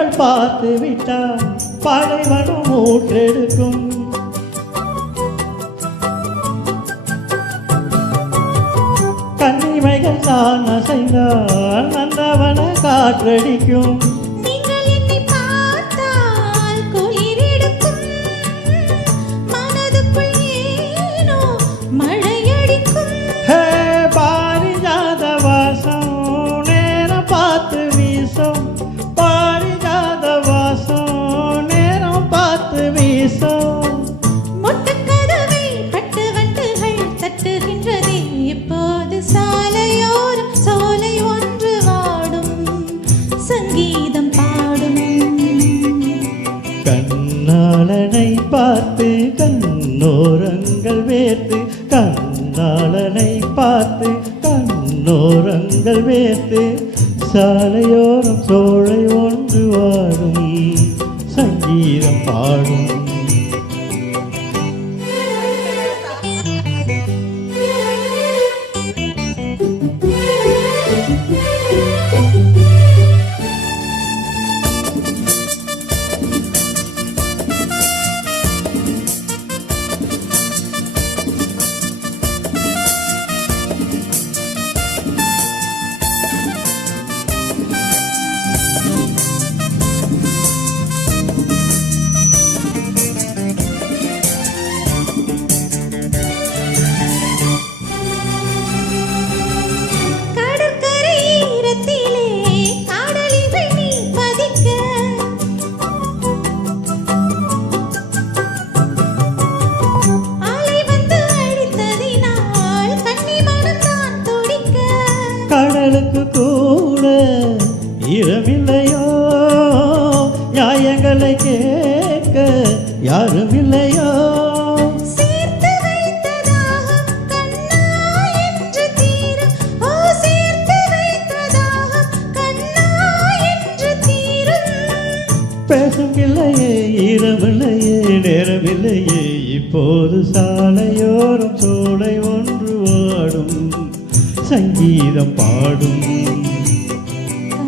இவள் பார்த்து விட்டால் படைவனம் மூற்றெடுக்கும். கன்னிமைகள் தான் அசைந்தால் நந்தவன காற்றடிக்கும். முட்டுக்கதவை பட்டு வண்டுகள் தட்டுகின்றதே, இப்போது சாலையோரம் சோலை ஒன்று வாடும், சங்கீதம் பாடும். கண்ணாளனை பார்த்து கண்ணோரங்கள் வேர்த்து, கண்ணாளனை பார்த்து கண்ணோரங்கள் வேர்த்து, சாலையோரம் சோலை ஒன்று வாடும், சங்கீதம் பாடும். கடலுக்கு கூட இரவில்லையோ, நியாயங்களை கேட்க யாரும் இல்லையோ. சேர்த்து வைத்ததாகம் கண்ணா என்று தீரும், ஓ சேர்த்து வைத்ததாகம் கண்ணா என்று தீரும். பேசும் இல்லையே இரவில்லையே நேரமில்லையே, இப்போது சாலையோரம் சோலை ஒன்று வாடும், சங்கீதம் பாடும்.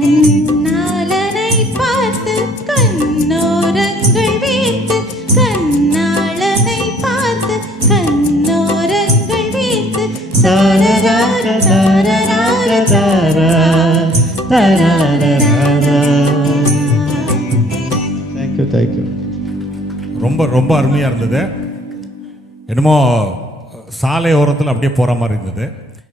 கண்ணாளனை பார்த்து கண்ணோரங்கள் வேர்த்து, கண்ணாளனை பார்த்து கண்ணோரங்கள் வேர்த்து, தரரார தரரார தரா தரரார. தேங்க்யூ. ரொம்ப ரொம்ப அருமையாக இருந்தது. என்னமோ சாலை ஓரத்தில் அப்படியே போகிற மாதிரி இருந்தது.